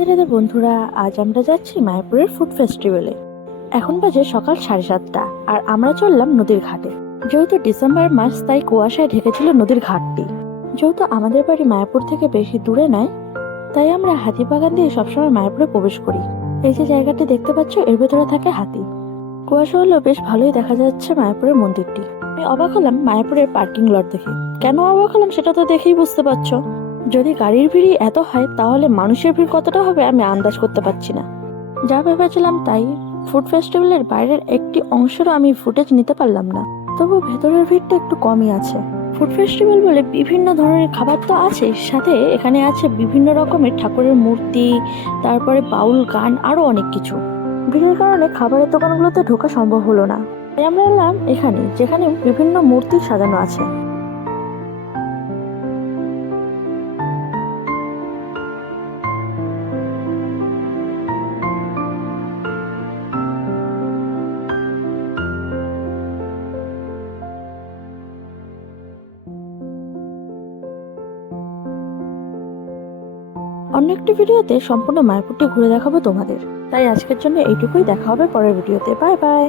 রাধে রাধে বন্ধুরা, আজ আমরা যাচ্ছি মায়াপুরের ফুড ফেস্টিভ্যালে। এখন বাজে সকাল 7:30 আর আমরা চললাম নদীর ঘাটে। যেহেতু ডিসেম্বর মাস, তাই কুয়াশায় ঢেকেছিল নদীর ঘাটটি। যেহেতু আমাদের বাড়ি মায়াপুর থেকে বেশি দূরে নয়, তাই আমরা হাতিবাগান দিয়ে সবসময় মায়াপুরে প্রবেশ করি। এই যে জায়গাটি দেখতে পাচ্ছ, এর ভেতরে থাকে হাতি। কুয়াশা হলেও বেশ ভালোই দেখা যাচ্ছে মায়াপুরের মন্দিরটি। আমি অবাক হলাম মায়াপুরের পার্কিং লট দেখে। কেন অবাক হলাম সেটা তো দেখেই বুঝতে পারছো। যদি গাড়ির ভিড়ই এত হয়, তাহলে মানুষের ভিড় কতটা হবে আমি আন্দাজ করতে পারছি না। যা ভেবেছিলাম তাই, ফুড ফেস্টিভ্যালের বাইরের একটি অংশেরও আমি ফুটেজ নিতে পারলাম না। তবু ভেতরের ভিড়টা একটু কমই আছে। ফুড ফেস্টিভ্যাল বলে বিভিন্ন ধরনের খাবার তো আছে, সাথে এখানে আছে বিভিন্ন রকমের ঠাকুরের মূর্তি, তারপরে বাউল গান, আরো অনেক কিছু। ভিড়ের কারণে খাবারের দোকানগুলোতে ঢোকা সম্ভব হলো না, তাই আমরা এলাম এখানে, যেখানে বিভিন্ন মূর্তি সাজানো আছে। অন্য একটি ভিডিওতে সম্পূর্ণ মায়াপুরটি ঘুরে দেখাবো তোমাদের। তাই আজকের জন্য এইটুকুই, দেখা হবে পরের ভিডিওতে। Bye bye.